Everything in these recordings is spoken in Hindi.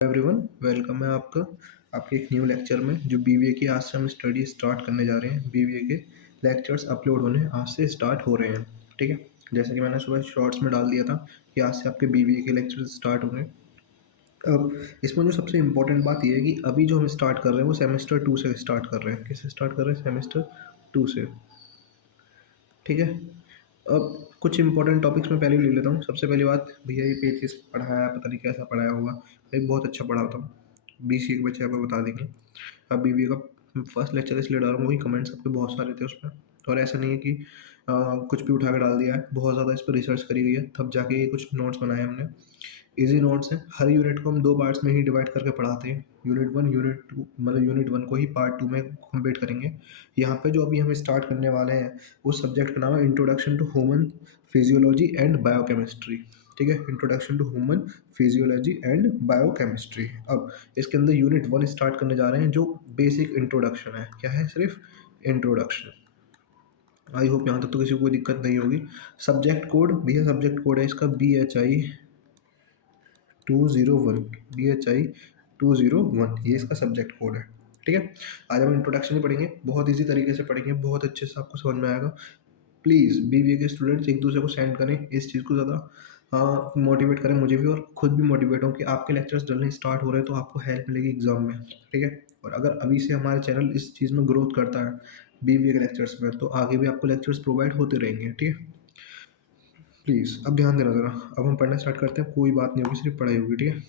एवरीवन, वेलकम है आपका आपके एक न्यू लेक्चर में जो बीबीए की आज से हम स्टडी स्टार्ट करने जा रहे हैं। बीबीए के लेक्चर्स अपलोड होने आज से स्टार्ट हो रहे हैं। ठीक है, जैसे कि मैंने सुबह शॉर्ट्स में डाल दिया था कि आज से आपके बीबीए के लेक्चर्स स्टार्ट हो रहे हैं। अब इसमें जो सबसे इम्पोर्टेंट बात यह है कि अभी जो हम स्टार्ट कर रहे हैं वो सेमेस्टर 2 से स्टार्ट कर रहे हैं। किससे स्टार्ट कर रहे हैं? सेमेस्टर 2 से। ठीक है, अब कुछ इंपॉर्टेंट टॉपिक्स में पहले ही ले लेता हूँ। सबसे पहली बात, भैया ये पेज पढ़ाया, पता नहीं कैसा पढ़ाया होगा। भाई बहुत अच्छा पढ़ाता हूँ, 20 एक बच्चे आपको बता देंगे। अब बीबीए का फर्स्ट लेक्चर इसलिए डाल रहा हूँ, वही कमेंट्स आपके बहुत सारे थे उसमें। और ऐसा नहीं है कि कुछ भी उठा के डाल दिया है, बहुत ज़्यादा इस पर रिसर्च करी गई है, तब जाके ये कुछ नोट्स बनाए हमने। इजी नोट्स हैं। हर यूनिट को हम 2 पार्ट्स में ही डिवाइड करके पढ़ाते हैं। यूनिट 1, यूनिट 2, मतलब यूनिट 1 को ही पार्ट 2 में कंप्लीट करेंगे। यहाँ पे जो अभी हम स्टार्ट करने वाले हैं उस सब्जेक्ट का नाम है introduction to human physiology and biochemistry. ठीक है, introduction to human physiology and biochemistry. अब इसके अंदर यूनिट 1 स्टार्ट करने जा रहे हैं जो बेसिक इंट्रोडक्शन है। क्या है? सिर्फ इंट्रोडक्शन। आई होप यहाँ तक तो किसी को कोई दिक्कत नहीं होगी। सब्जेक्ट कोड, भैया सब्जेक्ट कोड है इसका BHI 201, BHI 201, ये इसका सब्जेक्ट कोड है। ठीक है, आज हम इंट्रोडक्शन ही पढ़ेंगे, बहुत इजी तरीके से पढ़ेंगे, बहुत अच्छे से आपको समझ में आएगा। प्लीज़ बीबीए के स्टूडेंट्स एक दूसरे को सेंड करें, इस चीज़ को ज़्यादा मोटिवेट करें मुझे भी, और खुद भी मोटिवेट हो कि आपके लेक्चर्स डलने स्टार्ट हो रहे हैं तो आपको हेल्प मिलेगी एग्जाम में। ठीक है, और अगर अभी से हमारा चैनल इस चीज़ में ग्रोथ करता है बीबीए के लेक्चर्स में, तो आगे भी आपको लेक्चर्स प्रोवाइड होते रहेंगे। ठीक है, प्लीज़ अब ध्यान देना ज़रा। अब हम पढ़ना स्टार्ट करते हैं, कोई बात नहीं होगी, सिर्फ पढ़ाई होगी। ठीक है,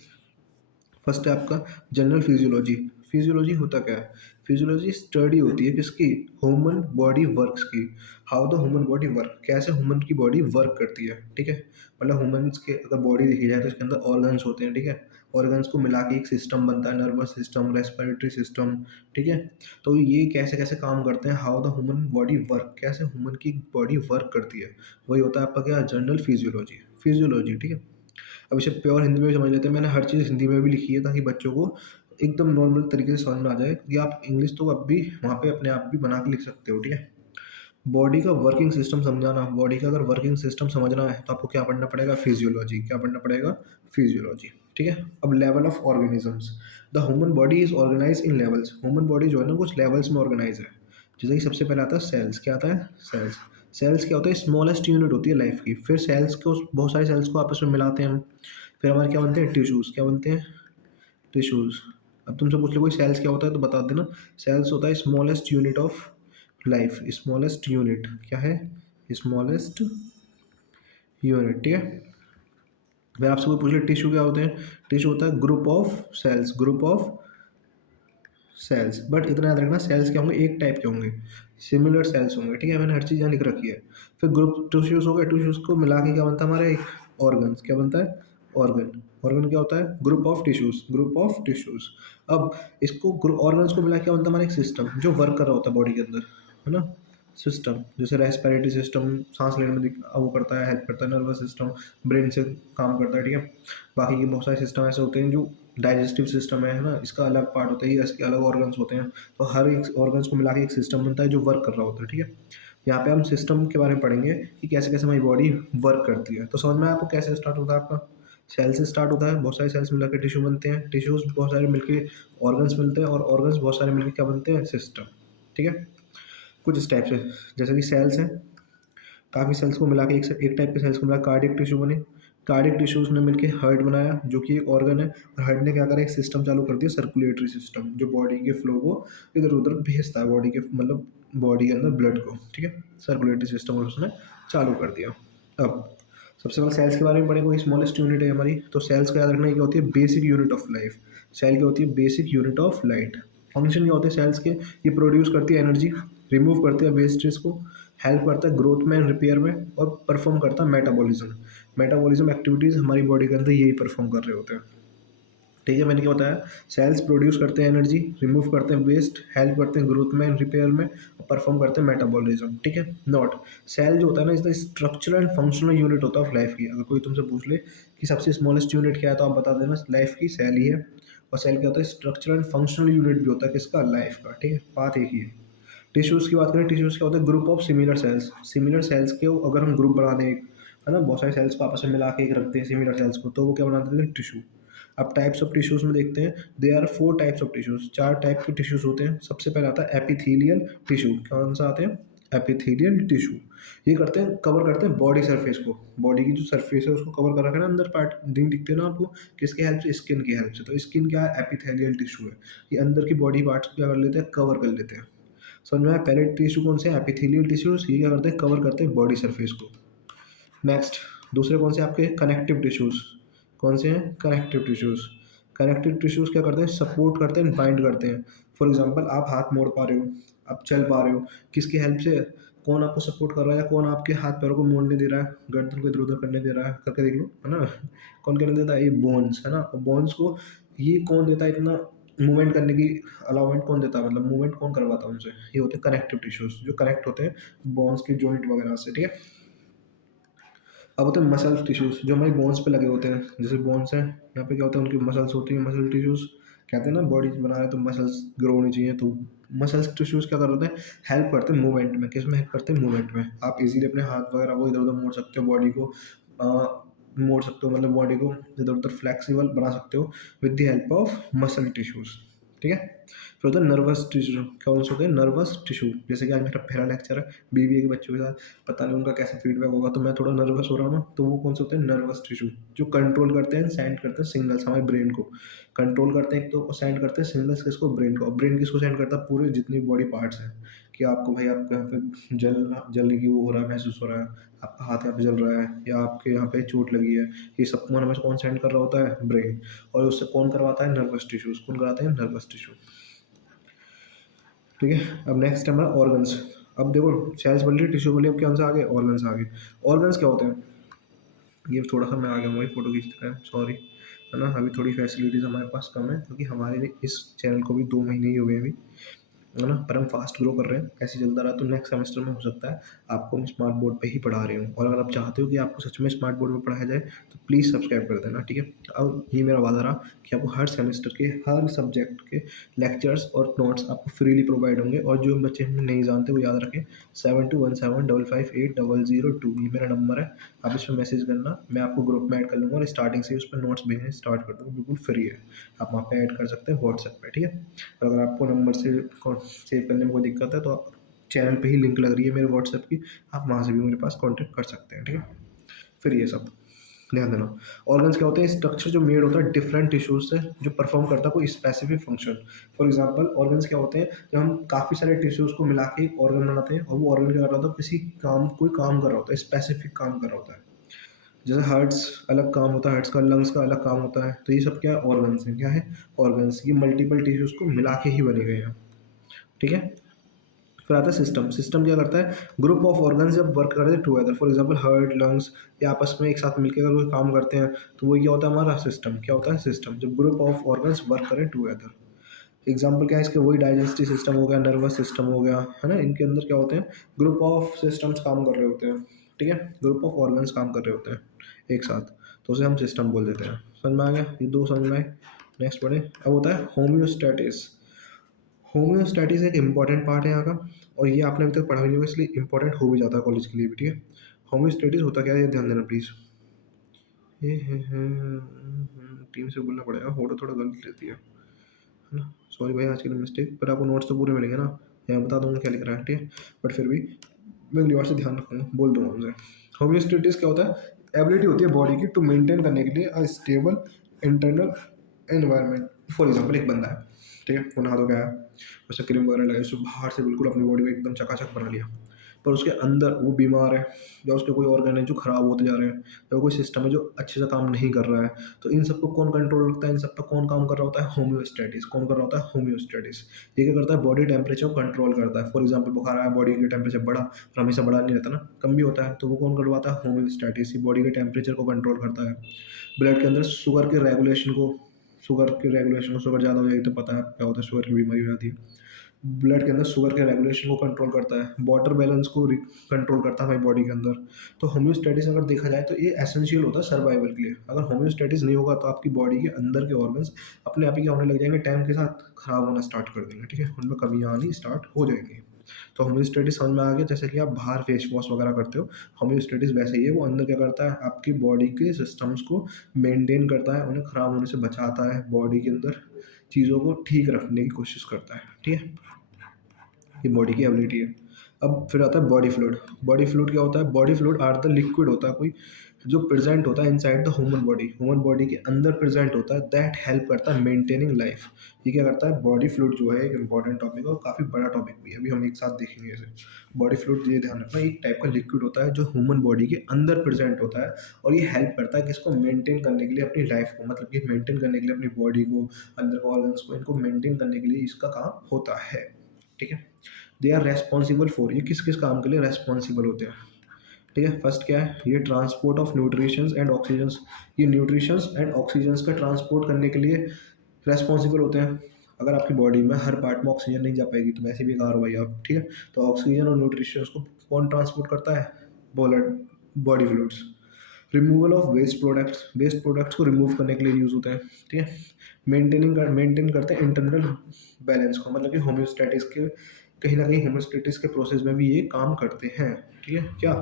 फर्स्ट है आपका जनरल फिजियोलॉजी। फिजियोलॉजी होता क्या है? फिजियोलॉजी स्टडी होती है किसकी? ह्यूमन बॉडी वर्क्स की। How the human body work, कैसे ह्यूमन की बॉडी वर्क करती है। ठीक है, मतलब ह्यूमन्स के अगर बॉडी देखी जाए तो इसके अंदर ऑर्गन्स होते हैं। ठीक है, ऑर्गन्स को मिला के एक सिस्टम बनता है, नर्वस सिस्टम, रेस्पिरेटरी सिस्टम। ठीक है, तो ये कैसे कैसे काम करते हैं, how the human body work, कैसे ह्यूमन की बॉडी वर्क करती है, वही होता है आपका क्या? General physiology. फिजियोलॉजी। ठीक है, अब इसे प्योर हिंदी में समझ लेते हैं। मैंने हर चीज़ हिंदी में भी लिखी है ताकि बच्चों को एकदम नॉर्मल तरीके से समझ में आ जाए, क्योंकि आप इंग्लिश तो अब भी वहाँ पे अपने आप भी बना के लिख सकते हो। ठीक है, बॉडी का वर्किंग सिस्टम समझाना, बॉडी का अगर वर्किंग सिस्टम समझना है तो आपको क्या पढ़ना पड़ेगा? फिजियोलॉजी। क्या पढ़ना पड़ेगा? फिजियोलॉजी। ठीक है, अब level of organisms. The human body is organize in levels. Human body जो है ना कुछ लेवल्स में ऑर्गेनाइज है। जैसे कि सबसे पहले आता है सेल्स। क्या आता है? सेल्स। सेल्स क्या होता है? स्मॉलेस्ट यूनिट होती है लाइफ की। फिर सेल्स को, बहुत सारे सेल्स को आपस में मिलाते हैं हम। फिर हमारे क्या बनते हैं? टिश्यूज़। क्या बनते हैं? टिश्यूज़। अब तुमसे पूछ लो कोई सेल्स क्या होता है तो बता देना। सेल्स होता है smallest unit of life. Smallest unit क्या है? Smallest unit. ठीक है, फिर आपसे कोई पूछ ले टिश्यू क्या होते हैं? टिश्यू होता है group of cells. Group of cells, but इतना याद रखना सेल्स क्या होंगे? एक टाइप के होंगे, सिमिलर सेल्स होंगे। ठीक है, मैंने हर चीज़ यहाँ लिख रखी है। फिर ग्रुप टिश्यूज़ हो गए, टिश्यूज़ को मिला के क्या बनता है हमारा? एक ऑर्गन्स। क्या बनता है? ऑर्गन। ऑर्गन क्या होता है? Group of tissues. Group of tissues. अब इसको ऑर्गन्स को मिला के क्या बनता है हमारा? एक सिस्टम जो वर्क कर रहा होता है बॉडी के अंदर, है ना? सिस्टम जैसे रेस्पिरेटरी सिस्टम सांस लेने में वो करता है, हेल्प करता है। नर्वस सिस्टम ब्रेन से काम करता है। ठीक है, बाकी के बहुत सारे सिस्टम ऐसे होते हैं जो डाइजेस्टिव सिस्टम है ना, इसका अलग पार्ट होता है, ये इसके अलग ऑर्गन्स होते हैं। तो हर एक ऑर्गन्स को मिला के एक सिस्टम बनता है जो वर्क कर रहा होता है। ठीक है, यहाँ पे हम सिस्टम के बारे में पढ़ेंगे कि कैसे कैसे हमारी बॉडी वर्क करती है। तो समझ में आपको कैसे स्टार्ट होता है? आपका सेल से स्टार्ट होता है, बहुत सारे सेल्स मिला के टिश्यू बनते हैं, टिश्यूज बहुत सारे मिलके ऑर्गन्स मिलते हैं, और ऑर्गन्स बहुत सारे मिलके क्या बनते हैं? सिस्टम। ठीक है, कुछ इस टाइप से, जैसे कि सेल्स हैं, काफ़ी सेल्स को मिला के एक टाइप के सेल्स को मिला कार्डियक टिश्यू बने। कार्डियक टिश्यूज़ ने मिलके हार्ट बनाया जो कि एक ऑर्गन है, और हार्ट ने क्या करा? एक सिस्टम चालू कर दिया, सर्कुलेटरी सिस्टम, जो बॉडी के फ्लो को इधर उधर भेजता है, बॉडी के मतलब बॉडी के अंदर ब्लड को। ठीक है, सर्कुलेटरी सिस्टम उसने चालू कर दिया। अब सबसे पहले सेल्स के बारे में पढ़ेंगे, कोई स्मॉलेस्ट यूनिट है हमारी, तो सेल्स का याद रखना क्या होती है? Basic unit of life. Cell क्या होती है? Basic unit of light. Function क्या होते हैं सेल्स के? ये प्रोड्यूस करती है एनर्जी, रिमूव करती है वेस्टेज को, हेल्प करता है ग्रोथ में एंड रिपेयर में, और परफॉर्म करता है मेटाबॉलिज्म। मेटाबॉलिज्म एक्टिविटीज़ हमारी बॉडी के अंदर यही परफॉर्म कर रहे होते हैं। ठीक है, मैंने क्या बताया? सेल्स प्रोड्यूस करते हैं एनर्जी, रिमूव करते हैं वेस्ट, हेल्प करते हैं ग्रोथ में एंड रिपेयर में, और परफॉर्म करते हैं मेटाबॉलिज्म। ठीक है, नॉट सेल जो होता है ना, is the structural and functional unit होता है ऑफ लाइफ की। अगर कोई तुमसे पूछ ले कि सबसे स्मॉलेस्ट यूनिट क्या है, तो आप बता देना लाइफ की सेल ही है। और सेल क्या होता है? स्ट्रक्चरल एंड फंक्शनल यूनिट भी होता है किसका? लाइफ का। ठीक है, बात एक ही है। टिश्यूज़ की बात करें, टिश्यूज़ क्या होता है? Group of similar sales. Similar sales के अगर हम ग्रुप बना दें, है ना, बहुत सारे सेल्स को आपस में मिला के एक रखते हैं सिमिलर सेल्स को, तो वो क्या बना देते हैं? टिश्यू। अब टाइप्स ऑफ टिश्यूज़ में देखते हैं, there are 4 types of tissues, 4 type के टिश्यूज़ होते हैं। सबसे पहले आता है एपिथेलियल टिश्यू, कौन-सा आते हैं? Epithelial tissue. ये करते हैं कवर करते हैं बॉडी सरफेस को, बॉडी की जो सरफेस है उसको कवर कर रखा है ना अंदर पार्ट, दिन दिखते हैं ना आपको, किसकी हेल्प से? स्किन की हेल्प से। तो स्किन क्या है? एपिथेलियल टिश्यू है। ये अंदर की बॉडी पार्ट्स को क्या कर लेते हैं? कवर कर लेते हैं। समझ में आया? पहले टिश्यू कौन से हैं? एपिथेलियल टिश्यूज़, ये क्या करते हैं? कवर करते हैं बॉडी सरफेस को। नेक्स्ट दूसरे कौन से आपके? Connective tissues. कौन से हैं? Connective tissues. कनेक्टिव टिश्यूज़ क्या करते हैं? सपोर्ट करते हैं, बाइंड करते हैं। फॉर एग्जांपल आप हाथ मोड़ पा रहे हो, आप चल पा रहे हो, किसकी हेल्प से? कौन आपको सपोर्ट कर रहा है या कौन आपके हाथ पैरों को मोड़ने दे रहा है, गर्दन को इधर-उधर करने दे रहा है? करके देख लो, है ना? कौन करने देता है? ये बोन्स, है ना? और बोन्स को ये कौन देता है इतना मूवमेंट करने की अलाउमेंट कौन देता है? मतलब मूवमेंट कौन करवाता है उनसे? ये होते हैं कनेक्टिव टिश्यूज़, जो कनेक्ट होते हैं बोन्स के जॉइंट वगैरह से, ठीक है? अब होते हैं मसल टिश्यूज़, जो हमारी बोन्स पे लगे होते हैं। जैसे बोन्स हैं, यहाँ पे क्या होता है? उनकी मसल्स होती हैं, मसल टिश्यूज़। कहते हैं ना बॉडी बना रहे हैं तो मसल्स ग्रो होनी चाहिए, तो मसल्स टिश्यूज़ क्या कर रहे होते हैं? हेल्प करते हैं मूवमेंट में। किसमें हेल्प करते हैं? मूवमेंट में। आप इज़िली अपने हाथ वगैरह को इधर-उधर मोड़ सकते हो, बॉडी को मोड़ सकते हो, मतलब बॉडी को इधर-उधर फ्लेक्सिबल बना सकते हो with the help of muscle tissues, ठीक है? फिर होता है नर्वस टिश्यू, कौन से होते हैं? Nervous tissue. जैसे कि आज मेरा पहला लेक्चर है बीबीए के बच्चों के साथ, पता नहीं उनका कैसा फीडबैक होगा, तो मैं थोड़ा नर्वस हो रहा हूँ ना, तो वो कौन से होते हैं? नर्वस टिश्यू, जो कंट्रोल करते हैं, सेंड करते हैं सिग्नल्स हमारे ब्रेन को। कंट्रोल करते हैं, एक तो सेंड करते हैं सिग्नल्स किसको? ब्रेन को। और ब्रेन किसको सेंड करता है? पूरे जितनी बॉडी पार्ट्स हैं, कि आपको भाई आपके यहाँ पे जलने की वो हो रहा है, महसूस हो रहा है, आपका हाथ यहाँ पे जल रहा है या आपके यहाँ पे चोट लगी है, ये सब हमें कौन सेंड कर रहा होता है? ब्रेन। और उससे कौन करवाता है? Nervous tissues. कौन कराते हैं? नर्वस टिश्यू, ठीक है? अब नेक्स्ट है हमारा ऑर्गन्स। अब देखो सेल्स बोल रही टिश्यू बोली, अब क्या आंसर आ गए? ऑर्गन्स आ गए। ऑर्गन्स क्या होते हैं? ये थोड़ा सा मैं आ गया हूँ भाई फ़ोटो खींचते हैं, सॉरी, है ना? अभी थोड़ी फैसिलिटीज़ हमारे पास कम है, क्योंकि हमारे इस चैनल को भी 2 महीने ही हुए हैं अभी, है ना? पर हम फास्ट ग्रो कर रहे हैं। ऐसे ही चलता रहा तो नेक्स्ट सेमेस्टर में हो सकता है आपको हम स्मार्ट बोर्ड पे ही पढ़ा रहे हूँ, और अगर आप चाहते हो कि आपको सच में स्मार्ट बोर्ड पे पढ़ाया जाए तो प्लीज़ सब्सक्राइब कर देना, ठीक है? अब ये मेरा वादा रहा कि आपको हर सेमेस्टर के हर सब्जेक्ट के लेक्चर्स और नोट्स आपको फ्रीली प्रोवाइड होंगे, और जो बच्चे हमें नहीं जानते वो याद रखें, 7217558002 ये मेरा नंबर है। आप इस पे मैसेज करना, मैं आपको ग्रुप में ऐड कर लूँगा और स्टार्टिंग से ही उस पर नोट्स भेजने स्टार्ट कर दूँगा, बिल्कुल फ्री है। आप वहाँ पे ऐड कर सकते हैं व्हाट्सएप पे, ठीक है? और अगर आपको नंबर से सेव करने में कोई दिक्कत है तो आप चैनल पे ही लिंक लग रही है मेरे व्हाट्सएप की, आप वहाँ से भी मेरे पास कॉन्टैक्ट कर सकते हैं, ठीक है? फिर ये सब ध्यान देना। ऑर्गन्स क्या होते हैं? स्ट्रक्चर जो मेड होता है डिफरेंट टिश्यूज से, जो परफॉर्म करता है कोई specific function. For example organs क्या होते हैं? जब हम काफ़ी सारे टिश्यूज को मिला के एक ऑर्गन बनाते हैं, और वो ऑर्गन क्या कर रहा होता है? किसी काम, कोई काम कर रहा होता है, स्पेसिफिक काम कर रहा होता है। जैसे हार्ट्स अलग काम होता है, हार्ट्स का, लंग्स का अलग काम होता है, तो ये सब क्या है? ऑर्गन्स हैं। क्या है? ऑर्गन्स। ये मल्टीपल टिश्यूज को मिला के ही बने गए हैं, ठीक है? फिर आता है सिस्टम। सिस्टम क्या करता है? ग्रुप ऑफ ऑर्गन्स जब वर्क करते हैं together, for example heart, lungs, ये आपस में एक साथ मिलकर अगर कोई काम करते हैं तो वो क्या होता है? हमारा सिस्टम। क्या होता है? सिस्टम। जब ग्रुप ऑफ ऑर्गन्स वर्क करें टुगेदर। एग्जाम्पल क्या है इसके? वही डाइजेस्टिव सिस्टम हो गया, नर्वस सिस्टम हो गया, है ना? इनके अंदर क्या होते हैं? ग्रुप ऑफ सिस्टम्स काम कर रहे होते हैं, ठीक है? ग्रुप ऑफ ऑर्गन्स काम कर रहे होते हैं एक साथ, तो उसे हम सिस्टम बोल देते हैं। समझ में आ गया? ये दो समझ में आए। नेक्स्ट पढ़े। अब होता है होम्योस्टैटिस। होम्योस्टैटिस एक इंपॉर्टेंट पार्ट है यहाँ का, और ये आपने अभी तक पढ़ा नहीं होगा, इसलिए इंपॉर्टेंट हो भी जाता है कॉलेज के लिए भी, ठीक है? होम्योस्टैटिस होता क्या है, ये ध्यान देना प्लीज़। ये टीम से बोलना पड़ेगा, फोटो थोड़ा गलत लेती है ना? सॉरी भाई आज की मिस्टेक, पर आपको नोट्स तो पूरे मिलेंगे ना, मैं बता दूंगा क्या लिख रहा है, ठीक है? बट फिर भी मैं अगली बार से ध्यान रखूंगा, बोल दूंगा उनसे। होम्योस्टेटिस क्या होता है? एबिलिटी होती है बॉडी की टू मेंटेन करने के लिए a stable internal environment. For example एक बंदा है, ठीक है? वो नहा धो के आया, उसने क्रीम वगैरह लगाई, उसने बाहर से बिल्कुल अपनी बॉडी को एकदम चकाचक बना लिया, पर उसके अंदर वो बीमार है, या उसके कोई ऑर्गन है जो खराब होते जा रहे हैं, या कोई सिस्टम है जो अच्छे से काम नहीं कर रहा है, तो इन सबको कौन कंट्रोल रखता है? इन सब पर कौन काम कर रहा होता है? होम्योस्टैटिस। कौन कर रहा होता है? होम्योस्टैटिस। ये क्या करता है? बॉडी टेम्परेचर को कंट्रोल करता है। फॉर एग्जांपल बुखार आया, बॉडी का टेम्परेचर बढ़ा, और हमेशा बढ़ा नहीं रहता ना, कम भी होता है, तो वो कौन करवाता है? होम्योस्टैटिस। ये बॉडी के टेम्परेचर को कंट्रोल करता है। ब्लड के अंदर शुगर शुगर ज़्यादा हो जाएगी तो पता है क्या होता है? शुगर की बीमारी हो जाती है। ब्लड के अंदर शुगर के रेगुलेशन को कंट्रोल करता है, वाटर बैलेंस को कंट्रोल करता है हमारी बॉडी के अंदर। तो होम्योस्टैटिस अगर देखा जाए तो ये एसेंशियल होता है सर्वाइवल के लिए। अगर होम्योस्टैटिस नहीं होगा तो आपकी बॉडी के अंदर के ऑर्गन्स अपने आप ही क्या होने लग जाएंगे? टाइम के साथ खराब होना स्टार्ट कर देंगे, ठीक है? उनमें कमियाँ आनी स्टार्ट हो जाएंगी। तो होम्योस्टेटिस समझ में आ गया, जैसे कि आप बाहर फेस वॉश वगैरह करते हो, होम्योस्टेटिस वैसे ही है, वो अंदर क्या करता है, आपकी बॉडी के सिस्टम्स को मेंटेन करता है, उन्हें खराब होने से बचाता है, बॉडी के अंदर चीज़ों को ठीक रखने की कोशिश करता है, ठीक है। ये बॉडी की एबिलिटी है। अब फिर आता है बॉडी फ्लूइड। बॉडी फ्लूइड क्या होता है? Body fluid are the liquid होता है कोई जो प्रेजेंट होता है inside the human body, human body के अंदर प्रेजेंट होता है, दैट हेल्प करता है मेंटेनिंग लाइफ। ये क्या करता है? बॉडी फ्लूइड जो है एक इंपॉर्टेंट टॉपिक है और काफ़ी बड़ा टॉपिक भी है, अभी हम एक साथ देखेंगे इसे। बॉडी फ्लूइड, ये ध्यान रखना, एक टाइप का लिक्विड होता है जो ह्यूमन बॉडी के अंदर प्रेजेंट होता है और ये हेल्प करता है किसको? मेंटेन करने के लिए अपनी लाइफ को, मतलब कि मेंटेन करने के लिए अपनी बॉडी को, अंदर के ऑर्गन्स को, इनको मेंटेन करने के लिए इसका काम होता है, ठीक है। दे आर रेस्पॉन्सिबल फॉर, ये किस किस काम के लिए रेस्पॉन्सिबल होते हैं, ठीक है। फर्स्ट क्या है? ये transport of nutritions and oxygens, ये न्यूट्रिशंस एंड ऑक्सीजन्स का ट्रांसपोर्ट करने के लिए रेस्पॉन्सिबल होते हैं। अगर आपकी बॉडी में हर पार्ट में ऑक्सीजन नहीं जा पाएगी तो वैसे बेकार हो भाई आप, ठीक है। तो ऑक्सीजन और न्यूट्रिशंस को कौन ट्रांसपोर्ट करता है? Blood, body fluids. Removal of waste products, waste products को रिमूव करने के लिए यूज़ होते हैं, ठीक है। मेंटेन करते हैं इंटरनल बैलेंस को, मतलब कि होम्योस्टेटिस के, कहीं ना कहीं होम्योस्टेटिस के प्रोसेस में भी ये काम करते हैं, ठीक है। क्या?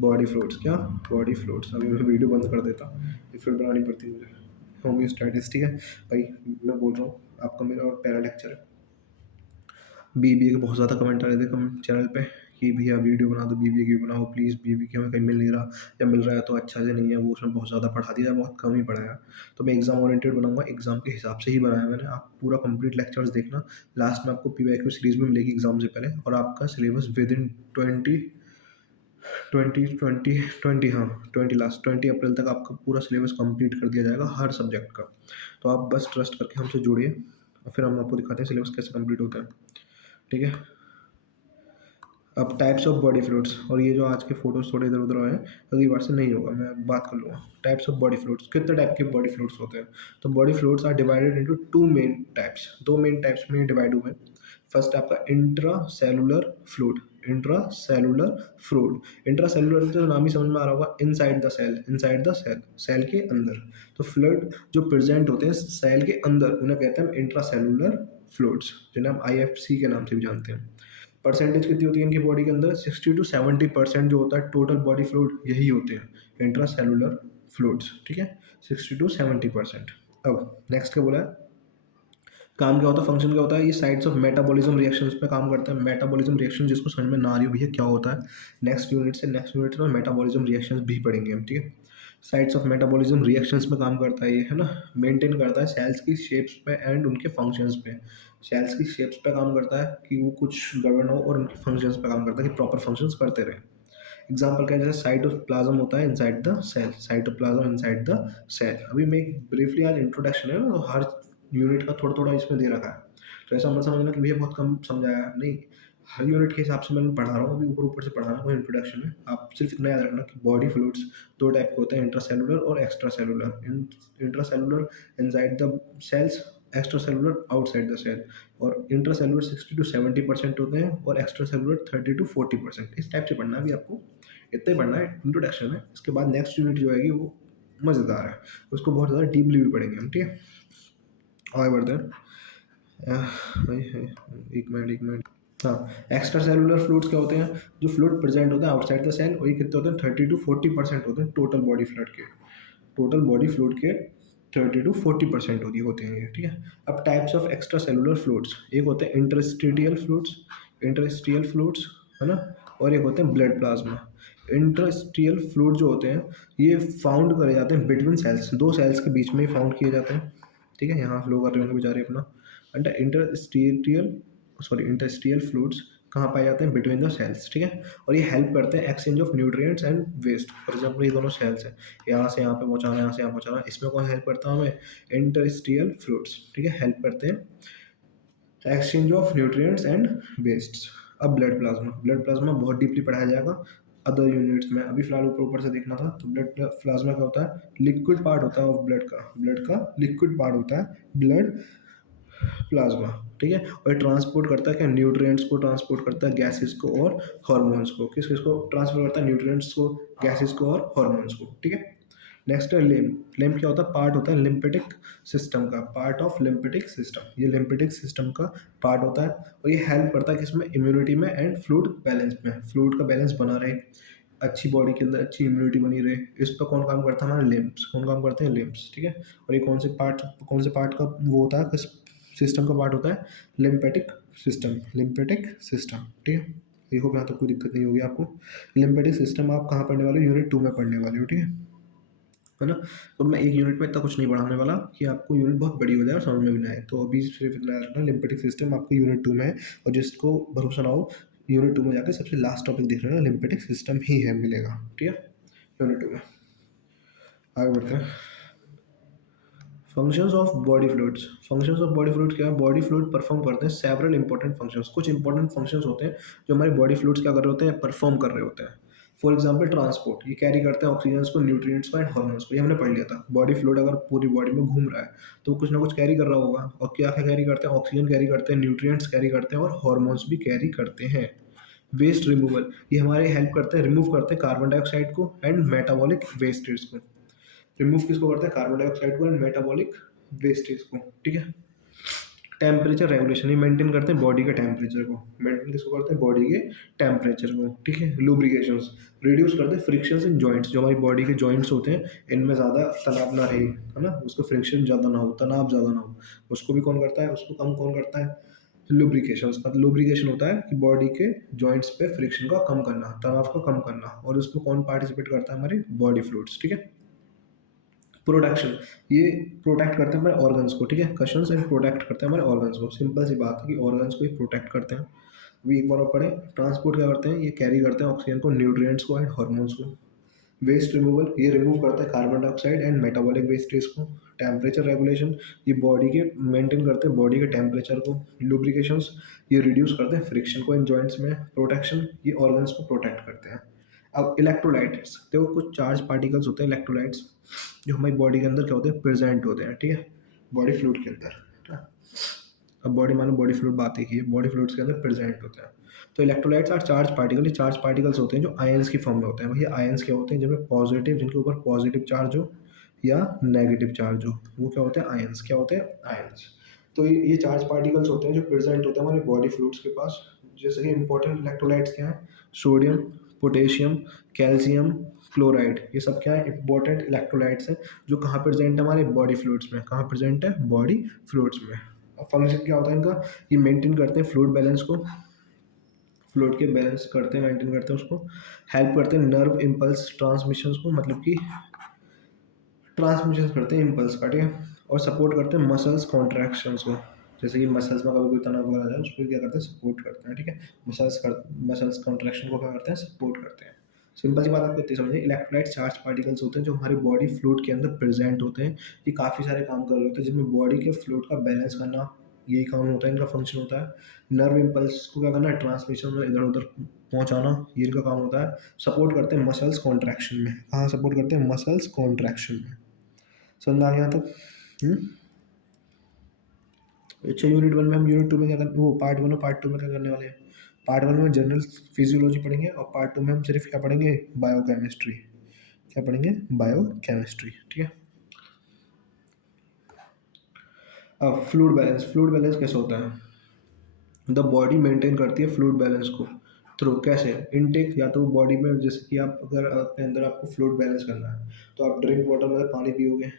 बॉडी फ्लूइड्स, क्या? Body fluids. अभी मैं वीडियो बंद कर देता, ये फिर बनानी पड़ती है मुझे। होम्योस्टेटिस, ठीक है भाई। मैं बोल रहा हूँ आपका, मेरा और पहला लेक्चर है। बीबीए के बहुत ज़्यादा कमेंट आ रहे थे चैनल पे कि भैया वीडियो बना दो, बीबीए की बनाओ प्लीज़, बीबीए की हमें कहीं मिल नहीं रहा, या मिल रहा है तो अच्छा से नहीं है, वो उसमें बहुत ज़्यादा पढ़ा दिया है, बहुत कम ही पढ़ाया। तो मैं एग्ज़ाम ओरिएंटेड बनाऊंगा, एग्ज़ाम के हिसाब से ही बनाया मैंने। आप पूरा कंप्लीट लेक्चर्स देखना, लास्ट में आपको पीवाईक्यू सीरीज भी मिलेगी एग्ज़ाम से पहले, और आपका सिलेबस विद इन 20 हाँ 20 लास्ट 20 अप्रैल तक आपका पूरा सिलेबस कंप्लीट कर दिया जाएगा हर सब्जेक्ट का। तो आप बस ट्रस्ट करके हमसे जुड़िए और फिर हम आपको दिखाते हैं सिलेबस कैसे कंप्लीट होता है, ठीक है। अब टाइप्स ऑफ बॉडी फ्लूइड्स, और ये जो आज के फोटोज थोड़े इधर उधर आए हैं, अगली बार से नहीं होगा, मैं बात कर लूँगा। टाइप्स ऑफ बॉडी फ्लूइड्स, कितने टाइप के बॉडी फ्लूइड्स होते हैं? तो body fluids are divided into two main types, दो मेन टाइप्स में डिवाइड हुए हैं। फर्स्ट आपका intracellular fluid, intracellular fluid. Intracellular तो नाम ही समझ में आ रहा होगा, inside the cell, inside the cell, cell के अंदर। तो फ्लूइड जो प्रेजेंट होते हैं सेल के अंदर उन्हें कहते हैं इंट्रा सेलुलर फ्लूइड्स, जिन्हें हम IFC के नाम से भी जानते हैं। परसेंटेज कितनी होती है इनकी बॉडी के अंदर? 60 to 70% जो होता है टोटल बॉडी फ्लूइड यही होते हैं इंट्रा सेलुलर फ्लूइड्स, ठीक है। 60 to 70%। अब नेक्स्ट क्या बोला है? काम क्या होता है, फंक्शन क्या होता है? ये साइड्स ऑफ मेटाबॉलिज्म रिएक्शंस पे काम करता है। मेटाबॉलिज्म रिएक्शन जिसको समझ में ना आ रही हो भैया क्या होता है, नेक्स्ट यूनिट में मेटाबॉलिज्म रिएक्शंस भी पढ़ेंगे हम, ठीक है। साइड्स ऑफ मेटाबॉलिज्म रिएक्शंस में काम करता है ये, है ना। मेंटेन करता है सेल्स की शेप्स पे एंड उनके फंक्शंस पे। सेल्स की शेप्स पे काम करता है कि वो कुछ गड़बड़ हो, और उनके फंक्शंस पे काम करता है कि प्रॉपर फंक्शंस करते रहे। एग्जाम्पल क्या है? जैसे साइटोप्लाज्म होता है inside the cell, cytoplasm inside the cell. अभी मैं ब्रीफली आज इंट्रोडक्शन है ना, तो हर यूनिट का थोड़ा थोड़ा इसमें दे रखा है, तो ऐसा मत समझना कि भैया बहुत कम समझाया, नहीं। हर यूनिट के हिसाब से मैं पढ़ा रहा हूँ, अभी ऊपर ऊपर से पढ़ा रहा हूँ, कोई इंट्रोडक्शन है। आप सिर्फ इतना याद रखना कि बॉडी फ्लूइड्स दो टाइप के होते हैं, इंट्रा सेलुलर और extracellular. Intracellular inside the cells, extracellular outside the cell. और इंट्रा सेलुलर 60 to 70% होते हैं और एक्स्ट्रा सेलुलर 30 to 40%। इस टाइप से पढ़ना है, अभी आपको इतना ही पढ़ना है, इंट्रोडक्शन है। इसके बाद नेक्स्ट यूनिट जो आएगी वो मज़ेदार है, उसको बहुत ज़्यादा डीपली भी पढ़ेंगे हम, ठीक है। आगे बढ़ते हैं। एक मिनट। हाँ, एक्स्ट्रा सेलुलर फ्लूइड्स क्या होते हैं? जो फ्लूइड प्रेजेंट होता है आउटसाइड द सेल, और ये कितने होते हैं? 30 to 40% होते हैं टोटल बॉडी फ्लूइड के, टोटल बॉडी फ्लूइड के 30 to 40% होते हैं ये, ठीक है। अब types of extra cellular fluids, एक होते हैं इंटरस्टिडियल फ्लूइड्स, इंटरस्टियल फ्लूइड्स, है ना, और एक होते हैं ब्लड प्लाज्मा। इंटरस्टियल फ्लूइड जो होते हैं ये फाउंड करे जाते हैं बिटवीन सेल्स, दो सेल्स के बीच में फाउंड किए जाते हैं, ठीक है। यहाँ फ्लो कर रहे होंगे बेचारे अपना। अंडर इंटरस्टियल फ्लूइड्स कहाँ पाए जाते हैं? बिटवीन द सेल्स, ठीक है। और ये हेल्प करते हैं exchange of nutrients and waste. For example ये दोनों सेल्स हैं, यहाँ से यहाँ पे पहुँचाना, यहाँ से यहाँ पहुँचाना, इसमें कौन हेल्प करता है? हमें इंटरस्टियल फ्लूइड्स, ठीक है, हेल्प करते हैं exchange of nutrients and waste. अब ब्लड प्लाज्मा, ब्लड प्लाज्मा बहुत डीपली पढ़ाया जाएगा अदर यूनिट्स में, अभी फिलहाल ऊपर ऊपर से देखना था। तो ब्लड प्लाज्मा क्या होता है? लिक्विड पार्ट होता है ऑफ ब्लड का लिक्विड पार्ट होता है ब्लड प्लाज्मा, ठीक है। और ये ट्रांसपोर्ट करता है क्या? न्यूट्रिएंट्स को ट्रांसपोर्ट करता है, गैसेस को और हार्मोन्स को। किस किस को ट्रांसफर करता है? न्यूट्रिएंट्स को, गैसेस को और हार्मोन्स को, ठीक है। नेक्स्ट है लिम्फ। लिम्फ क्या होता है? पार्ट होता है लिम्फेटिक सिस्टम का, पार्ट ऑफ लिम्फेटिक सिस्टम। ये लिम्फेटिक सिस्टम का पार्ट होता है और ये हेल्प करता है किसमें? इम्यूनिटी में एंड फ्लूइड बैलेंस में। फ्लूइड का बैलेंस बना रहे, अच्छी बॉडी के अंदर अच्छी इम्यूनिटी बनी रहे, इस पर कौन काम करता है? हमारे लिम्फ्स। कौन काम करते हैं? लिम्फ्स, ठीक है। और ये कौन से पार्ट का वो होता है? सिस्टम का पार्ट होता है लिम्फेटिक सिस्टम। लिम्फेटिक सिस्टम, ठीक है। आई होप यहाँ तक कोई दिक्कत नहीं होगी आपको। लिम्फेटिक सिस्टम आप कहाँ पढ़ने वाले हो? यूनिट 2 में पढ़ने वाले हो, ठीक है ना। तो मैं एक यूनिट में इतना कुछ नहीं पढ़ाने वाला कि आपको यूनिट बहुत बड़ी हो जाए और समझ में भी ना आए। तो अभी सिर्फ इतना रखना, लिम्फेटिक सिस्टम आपको यूनिट 2 में है। और जिसको भरोसा ना हो, यूनिट 2 में जाकर सबसे लास्ट टॉपिक देख लेना, लिम्फेटिक सिस्टम ही है मिलेगा, ठीक है, यूनिट 2 में। आगे बढ़ते हैं। Functions of body fluids. Functions of body fluid क्या है? बॉडी फ्लूइड परफॉर्म करते हैं सेवरल इंपॉर्टेंट फंक्शंस। कुछ इंपॉर्टेंट फंक्शंस होते हैं जो हमारे बॉडी फ्लूइड्स क्या कर रहे होते हैं? परफॉर्म कर रहे होते हैं। फॉर एग्जाम्पल ट्रांसपोर्ट, ये कैरी करते हैं ऑक्सीजन को, न्यूट्रिएंट्स को एंड हार्मोन्स को। ये हमने पढ़ लिया था। बॉडी फ्लूइड अगर पूरी बॉडी में घूम रहा है तो कुछ ना कुछ कैरी कर रहा होगा। और क्या क्या कैरी करते हैं? ऑक्सीजन कैरी करते हैं, न्यूट्रिएंट्स कैरी करते हैं और हार्मोन्स भी कैरी करते हैं। वेस्ट रिमूवल, ये हमारे हेल्प करते हैं, रिमूव करते हैं कार्बन डाइऑक्साइड को एंड मेटाबॉलिक वेस्टेज को। रिमूव किसको करते हैं? कार्बन डाइऑक्साइड को एंड मेटाबॉलिक वेस्टेज को, ठीक है। टेम्परेचर रेगुलेशन, ये मेंटेन करते हैं बॉडी के टेम्परेचर को। मेंटेन किसको करते हैं? बॉडी के टेम्परेचर को, ठीक है। लुब्रिकेशंस, रिड्यूस करते हैं फ्रिक्शंस इन जॉइंट्स। जो हमारी बॉडी के जॉइंट्स होते हैं इनमें ज़्यादा तनाव ना रहे, है ना, उसको फ्रिक्शन ज़्यादा ना हो, तनाव ज़्यादा ना हो, उसको भी कौन करता है? उसको कम कौन करता है? लुब्रिकेशंस। मतलब लुब्रिकेशन होता है कि बॉडी के जॉइंट्स पे फ्रिक्शन को कम करना, तनाव को कम करना, और उसमें कौन पार्टिसिपेट करता है? हमारे बॉडी फ्लूइड्स, ठीक है। प्रोटेक्शन, ये प्रोटेक्ट करते हैं हमारे ऑर्गन्स को, ठीक है। कशंस एंड प्रोटेक्ट करते हैं हमारे ऑर्गन्स को। सिंपल सी बात है कि ऑर्गन्स को ही प्रोटेक्ट करते हैं। अभी एक बार और पढ़े। ट्रांसपोर्ट क्या करते हैं? ये कैरी करते हैं ऑक्सीजन को, न्यूट्रिएंट्स को एंड हार्मोन्स को। वेस्ट रिमूवल, ये रिमूव करता है carbon dioxide and metabolic wastage को। टेम्परेचर रेगुलेशन, ये बॉडी के मेंटेन करते हैं बॉडी के टेम्परेचर को। लुब्रिकेशंस, ये रिड्यूस करते हैं फ्रिक्शन को इन जॉइंट्स में। प्रोटेक्शन, ये ऑर्गन्स को प्रोटेक्ट करते हैं। अब इलेक्ट्रोलाइट्स, देखो कुछ चार्ज पार्टिकल्स होते हैं इलेक्ट्रोलाइट्स, जो हमारी बॉडी के अंदर क्या होते हैं? प्रेजेंट होते हैं, ठीक है, बॉडी फ्लूइड के अंदर, ठीक है? अब बॉडी मानो बॉडी फ्लूइड बात ही की है, बॉडी फ्लूइड्स के अंदर प्रेजेंट होते हैं। तो इलेक्ट्रोलाइट्स आर चार्ज पार्टिकल, ये चार्ज पार्टिकल्स होते हैं जो आयंस की फॉर्म में होते हैं। भैया आयंस क्या होते हैं? जिनमें पॉजिटिव, जिनके ऊपर पॉजिटिव चार्ज हो या नेगेटिव चार्ज हो, वो क्या होते हैं? आयंस। क्या होते हैं? आयंस। तो ये चार्ज पार्टिकल्स होते हैं जो प्रेजेंट होते हैं हमारे बॉडी फ्लूइड्स के पास। जैसे कि इंपॉर्टेंट इलेक्ट्रोलाइट्स क्या है? सोडियम, पोटेशियम, कैल्शियम, क्लोराइड, ये सब क्या है? इंपॉर्टेंट इलेक्ट्रोलाइट्स हैं जो कहाँ प्रेजेंट है? हमारे बॉडी फ्लूइड्स में। कहाँ प्रेजेंट है? बॉडी फ्लूइड्स में। अब फंक्शन क्या होता है इनका? ये मेंटेन करते हैं फ्लूइड बैलेंस को, फ्लूइड के बैलेंस करते हैं, मेंटेन करते हैं उसको। हेल्प करते हैं नर्व इम्पल्स ट्रांसमिशन को, मतलब कि ट्रांसमिशन करते हैं इम्पल्स का, ठीक है। और सपोर्ट करते हैं मसल्स कॉन्ट्रैक्शंस को। जैसे कि मसल्स में कभी कोई तनाव वगैरह आ जाए उसको क्या करते हैं? सपोर्ट करते हैं, ठीक है। मसल्स कॉन्ट्रैक्शन को क्या करते हैं? सपोर्ट करते हैं। सिंपल सी बात आपको इतनी समझिए, इलेक्ट्रोलाइट चार्ज पार्टिकल्स होते हैं जो हमारी बॉडी फ्लूइड के अंदर प्रेजेंट होते हैं। ये काफ़ी सारे काम कर रहे होते हैं जिनमें बॉडी के फ्लूइड का बैलेंस करना, यही काम होता है, इनका फंक्शन होता है। नर्व इम्पल्स को क्या करना है? ट्रांसमिशन में इधर उधर पहुंचाना, ये इनका काम होता है। सपोर्ट करते हैं मसल्स कॉन्ट्रैक्शन में। कहाँ सपोर्ट करते हैं? मसल्स कॉन्ट्रैक्शन में। समझ में आ गया तक? अच्छा, यूनिट 1 में, हम यूनिट 2 में क्या करने, वो पार्ट 1 और पार्ट 2 में क्या करने वाले हैं? पार्ट 1 में जनरल फिजियोलॉजी पढ़ेंगे और पार्ट 2 में हम सिर्फ क्या पढ़ेंगे? बायोकेमिस्ट्री। क्या पढ़ेंगे? बायोकेमिस्ट्री, ठीक है। अब फ्लूइड बैलेंस। फ्लूइड बैलेंस कैसे होता है? द बॉडी मेंटेन करती है फ्लूइड बैलेंस को थ्रू, कैसे? इनटेक, या तो बॉडी में, जैसे कि आप अगर अपने अंदर आपको फ्लूइड बैलेंस करना है तो आप ड्रिंक वाटर में पानी पियोगे,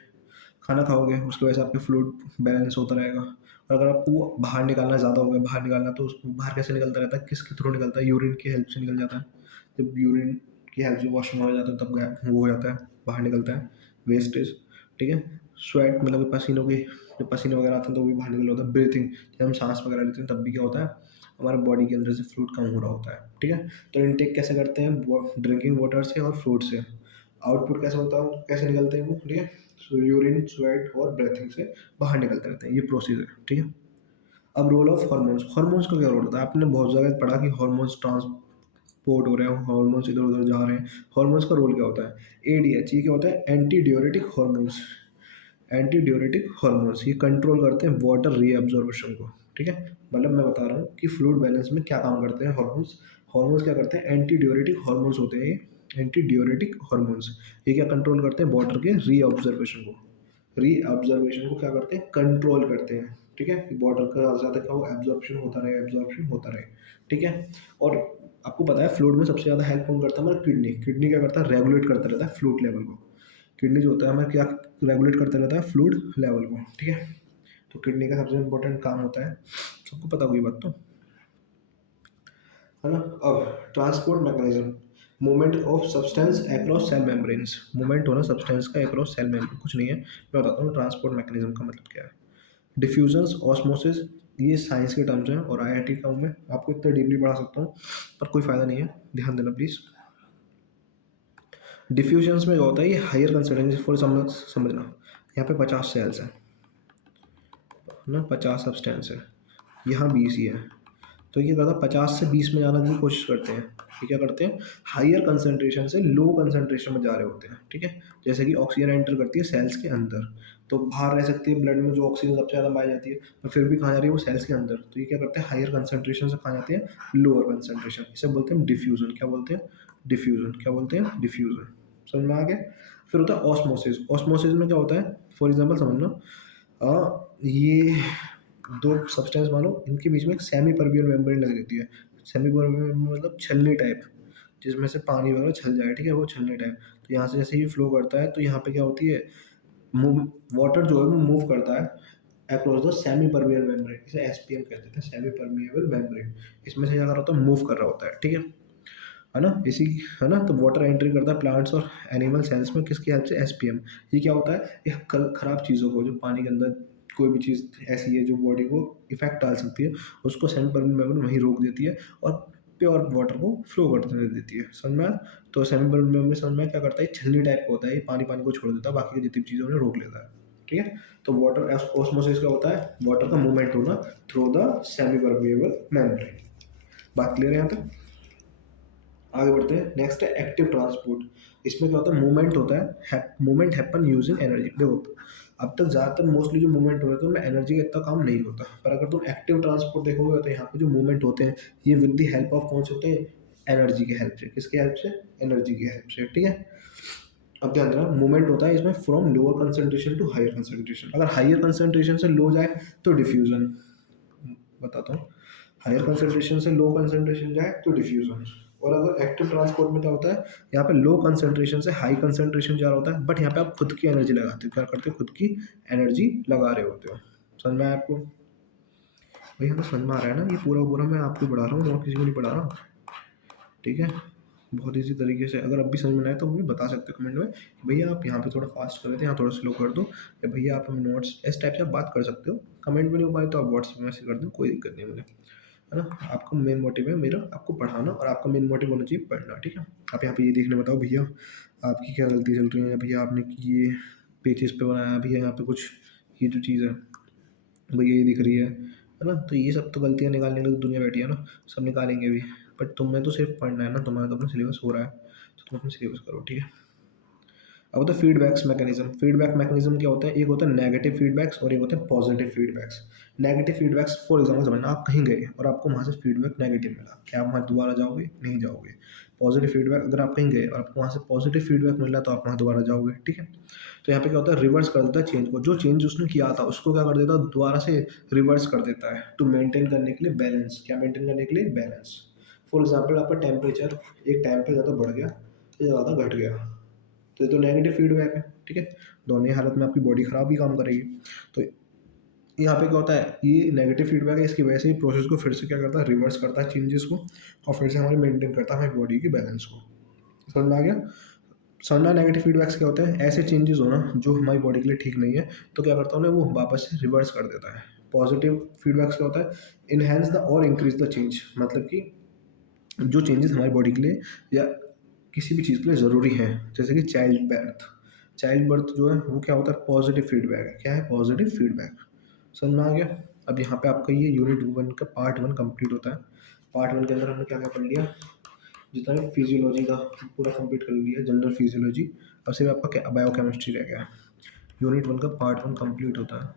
खाना खाओगे, उसकी वजह से आपके फ्लूइड बैलेंस होता रहेगा। और अगर आपको बाहर निकालना ज़्यादा हो गया, बाहर निकालना, तो उसको बाहर कैसे निकलता रहता है? किसके थ्रू निकलता है? यूरिन की हेल्प से निकल जाता है। जब यूरिन की हेल्प से वॉशरूम हो जाता है तब वो हो जाता है, बाहर निकलता है वेस्टेज, ठीक है। स्वेट, मतलब कि पसीनों की, जब पसीने वगैरह आते हैं तो वो भी बाहर निकल होता है। ब्रीथिंग, जब हम सांस वगैरह लेते हैं तब भी क्या होता है? हमारे बॉडी के अंदर से फ्लूइड कम हो रहा होता है, ठीक है। तो इनटेक कैसे करते हैं? ड्रिंकिंग वाटर से और फ्रूट से। आउटपुट कैसे होता है? कैसे निकलते हैं वो, ठीक है। सो यूरिन, स्वेट और ब्रेथिंग से बाहर निकलते रहते हैं, ये प्रोसीजर है, ठीक है। अब रोल ऑफ हार्मोन्स। हार्मोन्स का क्या रोल होता है? आपने बहुत जगह पढ़ा कि हार्मोन्स ट्रांसपोर्ट हो रहे हैं, हार्मोन्स इधर उधर जा रहे हैं। हार्मोन्स का रोल क्या होता है? एडीएच, ये क्या होता है? Anti diuretic hormones. Anti diuretic hormones ये कंट्रोल करते हैं वाटर रीअब्जॉर्प्शन को, ठीक है। मतलब मैं बता रहा हूँ कि फ्लूइड बैलेंस में क्या काम करते हैं हार्मोन्स। हार्मोन्स क्या करते हैं? एंटी ड्यूरेटिक हार्मोन्स होते हैं ये, एंटी डियूरेटिक हॉर्मोन्स। ये क्या कंट्रोल करते हैं? वाटर के री ऑब्जर्वेशन को क्या करते हैं? कंट्रोल करते हैं। ठीक है, वाटर का ज़्यादा क्या हो, एब्जॉर्प्शन होता रहे। ठीक है, और आपको पता है फ्लूइड में सबसे ज़्यादा हेल्प कौन करता है? हमारा किडनी। किडनी क्या करता है? रेगुलेट करता रहता है फ्लूइड लेवल को। किडनी जो होता है हमें क्या रेगुलेट करता रहता है? फ्लूइड लेवल को। ठीक है, तो किडनी का सबसे इंपॉर्टेंट काम होता है, सबको पता होगी बात तो, है ना। अब transport mechanism, movement of substance across cell membranes. Movement होना सब्सटेंस का अक्रॉस सेल मेम्ब्रेन, कुछ नहीं है, मैं बताता हूँ ट्रांसपोर्ट मैकेनिज्म का मतलब क्या है। डिफ्यूजन्स, ऑस्मोसिस, ये साइंस के टर्म्स हैं और आईआईटी का हूँ मैं, आपको इतना डीपली पढ़ा सकता हूँ पर कोई फ़ायदा नहीं है, ध्यान देना प्लीज़। डिफ्यूजन्स में क्या होता है? ये हायर कंसिस्टेंसी फॉर समझना, यहाँ पे 50 सेल्स हैं ना, 50 सब्सटेंस है, यहाँ 20 ही है, तो ये करता 50 से 20 में जाने की कोशिश करते हैं। ये क्या करते हैं? हायर कंसंट्रेशन से लो कंसंट्रेशन में जा रहे होते हैं। ठीक है, जैसे कि ऑक्सीजन एंटर करती है सेल्स के अंदर, तो बाहर रह सकती है ब्लड में जो ऑक्सीजन सबसे ज़्यादा पाई जाती है, पर फिर भी कहाँ जा रही है? वो सेल्स के अंदर। तो ये क्या करते हैं? हायर कंसंट्रेशन से कहाँ जाते हैं? Lower concentration. इसे बोलते हैं डिफ्यूजन। क्या बोलते हैं? डिफ्यूजन। क्या बोलते हैं? डिफ्यूजन। समझ में आ गया? फिर होता है ऑस्मोसिस। ऑस्मोसिस में क्या होता है? फॉर एग्जाम्पल समझ लो, ये दो सब्सटेंस मानो, इनके बीच में एक सेमी परवियल मेम्ब्रेन लगी रहती है। सेमी परवियल मतलब छलनी टाइप, जिसमें से पानी वगैरह छल जाए। ठीक है, वो छलनी टाइप। तो यहाँ से जैसे ही फ्लो करता है तो यहाँ पे क्या होती है? मूव, वाटर जो है वो मूव करता है अक्रॉस द सेमी परवियल मेम्ब्रेन, इसे एसपीएम कहते हैं, सेमी परमिएबल मेम्ब्रेन। इसमें से क्या कर रहा होता है? मूव कर रहा होता है। ठीक है ना, इसी, है ना। तो वाटर एंट्री करता है प्लांट्स और एनिमल सेल्स में किसकी हेल्प से? एसपीएम। ये क्या होता है? ये खराब चीज़ों को, जो पानी के अंदर कोई भी चीज़ ऐसी है जो बॉडी को इफेक्ट डाल सकती है, उसको सेमी परमेबल मेम्ब्रेन वहीं रोक देती है और प्योर वाटर को फ्लो करने देती है। समझ में आया? तो सेमी परमेबल मेम्ब्रेन समझ में क्या करता है? छलनी टाइप का होता है, ये पानी पानी को छोड़ देता है, बाकी की जितनी भी चीज़ें उन्हें रोक लेता है। ठीक है, तो वाटर ऑस्मोसिस का होता है वाटर का मूवमेंट होना through the semi permeable membrane. बात क्लियर है यहाँ तक? आगे बढ़ते हैं। नेक्स्ट है एक्टिव ट्रांसपोर्ट। इसमें क्या होता है? मूवमेंट होता है, मूवमेंट हैपन यूजिंग एनर्जी। देखो, अब तक ज़्यादातर मोस्टली जो मूवमेंट हो रहे थे उनमें एनर्जी का इतना काम नहीं होता, पर अगर तुम एक्टिव ट्रांसपोर्ट देखोगे तो यहाँ पे जो मूवमेंट होते हैं ये विद द हेल्प ऑफ कौन से होते हैं? एनर्जी की हेल्प से। किसकी हेल्प से? एनर्जी की हेल्प से। ठीक है, अब ध्यान देना, मूवमेंट होता है इसमें from lower concentration to higher concentration. अगर हायर कंसंट्रेशन से लो जाए तो डिफ्यूजन, बताता हूँ। हायर कंसंट्रेशन से लो कंसंट्रेशन जाए तो डिफ्यूजन। और अगर एक्टिव ट्रांसपोर्ट में क्या होता है? यहाँ पे लो कंसंट्रेशन से हाई कंसंट्रेशन जा रहा होता है, बट यहाँ पे आप खुद की एनर्जी लगाते हो। क्या करते हो? खुद की एनर्जी लगा रहे होते हो। समझ में आया आपको? भाई हमें समझ में आ रहा है ना? ये पूरा पूरा मैं आपको पढ़ा रहा हूँ और किसी को नहीं पढ़ा रहा। ठीक है, बहुत इजी तरीके से, अगर अब भी समझ में ना आए तो मुझे बता सकते हो कमेंट में कि भैया आप यहाँ पे थोड़ा फास्ट कर रहे थे, यहाँ थोड़ा स्लो कर दो, या भैया आप हमें नोट्स, इस टाइप से आप बात कर सकते हो। कमेंट में नहीं हो पाए तो आप व्हाट्सएप में मैसेज कर दो, कोई दिक्कत नहीं है मुझे, है ना। आपका मेन मोटिव है मेरा आपको पढ़ाना, और आपका मेन मोटिव होना चाहिए पढ़ना। ठीक है, आप यहाँ पे ये देखने बताओ भैया आपकी क्या गलती चल रही है, या भैया आपने ये पेजेस पे बनाया, भैया यहाँ पे कुछ ये जो चीज़ है भैया ये दिख रही है ना। तो ये सब तो गलतियाँ निकालने के लिए तो दुनिया बैठी है ना, सब निकालेंगे भी। बट तुम्हें तो सिर्फ पढ़ना है ना, तुम्हारा तो अपना सिलेबस हो रहा है, तो तुम अपना सिलेबस करो। ठीक है, अब होता है फीडबैक्स मैकेनिज्म। फीडबैक मैकेनिज्म क्या होता है? एक होता है नेगेटिव फीडबैक्स और एक होता है positive feedbacks. Negative feedbacks for example समझना, आप कहीं गए और आपको वहाँ से फीडबैक नेगेटिव मिला, क्या आप वहाँ दोबारा जाओगे? नहीं जाओगे। पॉजिटिव फीडबैक, अगर आप कहीं गए और आपको वहाँ से पॉजिटिव फीडबैक मिला तो आप वहाँ दोबारा जाओगे। ठीक है, तो यहाँ पे क्या होता है? रिवर्स कर देता है चेंज को, जो चेंज उसने किया था उसको क्या कर देता है? दोबारा से रिवर्स कर देता है, टू मेंटेन करने के लिए बैलेंस। क्या मेंटेन करने के लिए? बैलेंस। फॉर एग्जाम्पल आपका टेम्परेचर एक टाइम पे ज़्यादा बढ़ गया या ज़्यादा घट गया, तो ये तो नेगेटिव फीडबैक है। ठीक है, दोनों ही हालत में आपकी बॉडी खराब ही काम करेगी। तो यहाँ पे क्या होता है? ये नेगेटिव फीडबैक है, इसकी वजह से ही प्रोसेस को फिर से क्या करता है? रिवर्स करता है चेंजेस को, और फिर से हमारे मेंटेन करता है हमारी बॉडी की बैलेंस को। समझ में आ गया? समझ में नेगेटिव फीडबैक्स क्या होते हैं? ऐसे चेंजेस होना जो हमारी बॉडी के लिए ठीक नहीं है, तो क्या करता है? वो वापस से रिवर्स कर देता है। पॉजिटिव फीडबैक्स क्या होता है? इनहेंस द और इंक्रीज द चेंज, मतलब कि जो चेंजेस हमारी बॉडी के लिए या किसी भी चीज़ के लिए ज़रूरी हैं, जैसे कि चाइल्ड बर्थ जो है वो क्या होता है? पॉजिटिव फीडबैक है। क्या है? Positive feedback. समझ में आ गया? अब यहाँ पे आपका ये यूनिट 1 का पार्ट 1 कंप्लीट होता है। पार्ट 1 के अंदर हमने क्या क्या पढ़ लिया? जितना भी फिजियोलॉजी का पूरा कंप्लीट कर लिया, जनरल फिजियोलॉजी। अब सिर्फ आपका क्या बायोकेमिस्ट्री रह गया। यूनिट 1 का पार्ट 1 कंप्लीट होता है।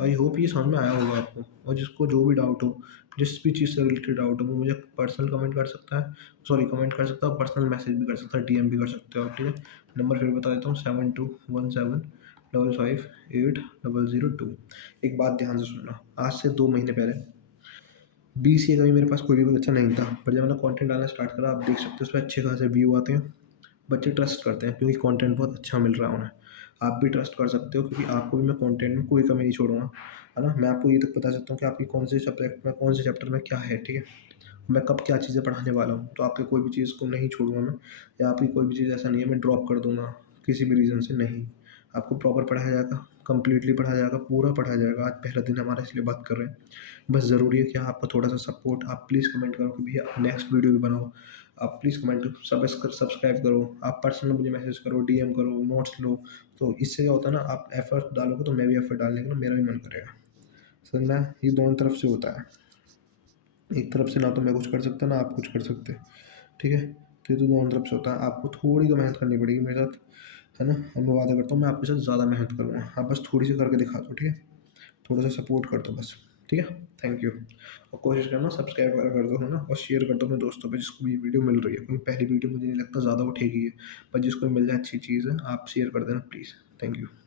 आई होप ये समझ में आया होगा आपको। और जिसको जो भी डाउट हो, जिस भी चीज़ से रिलेटेड डाउट हो, वो मुझे पर्सनल कमेंट कर सकता है, सॉरी कमेंट कर सकता है, पर्सनल मैसेज भी कर सकता है, डीएम भी कर सकते हो आप, ठीक है? नंबर फिर बता देता हूँ, 721755 800 2। एक बात ध्यान से सुनना, आज से 2 महीने पहले बीसीए का भी मेरे पास कोई भी बच्चा नहीं था, पर जब मैंने कंटेंट डालना स्टार्ट करा, आप देख सकते हो उसपे अच्छे खासे व्यू आते हैं। बच्चे ट्रस्ट करते हैं क्योंकि कंटेंट बहुत अच्छा मिल रहा है उन्हें। आप भी ट्रस्ट कर सकते हो क्योंकि आपको भी मैं कंटेंट में कोई कमी नहीं छोड़ूँगा, है ना? मैं आपको ये तक बता सकता हूँ कि आपकी कौन से सब्जेक्ट में, कौन से चैप्टर में क्या है, ठीक है? मैं कब क्या चीज़ें पढ़ाने वाला हूँ, तो आपकी कोई भी चीज़ को नहीं छोड़ूँगा मैं, या आपकी कोई भी चीज़ ऐसा नहीं है मैं ड्रॉप कर दूँगा, किसी भी रीज़न से नहीं। आपको प्रॉपर पढ़ाया जाएगा, कंप्लीटली पढ़ाया जाएगा, पूरा पढ़ाया जाएगा। आज पहला दिन हमारा इसलिए बात कर रहे हैं। बस ज़रूरी है कि आपका थोड़ा-सा सपोर्ट, आप प्लीज़ कमेंट करो कि भैया नेक्स्ट वीडियो भी बनाओ। आप प्लीज़ कमेंट सब्सक्राइब करो, आप पर्सनल मुझे मैसेज करो, डीएम करो, नोट्स लो। तो इससे क्या होता है ना, आप एफर्ट डालोगे तो मैं भी एफर्ट डालने का ना मेरा भी मन करेगा। समझ में आया? ये दोनों तरफ से होता है। एक तरफ से ना तो मैं कुछ कर सकता, ना आप कुछ कर सकते। ठीक है? तो ये तो दोनों तरफ से होता है। आपको थोड़ी तो मेहनत करनी पड़ेगी मेरे साथ, है ना? और मैं वादा करता हूँ मैं आपके साथ ज़्यादा मेहनत करूँगा। आप बस थोड़ी-सी करके दिखा दो, ठीक है? थोड़ा-सा सपोर्ट कर दो बस, ठीक है? Thank you. और कोशिश करना सब्सक्राइब वगैरह कर दो, है ना? और शेयर कर दो अपने दोस्तों पे जिसको भी ये वीडियो मिल रही है, क्योंकि पहली वीडियो मुझे नहीं लगता ज़्यादा उठेगी ये, पर जिसको भी मिल जाए अच्छी चीज़ है, आप शेयर कर देना प्लीज़। Thank you.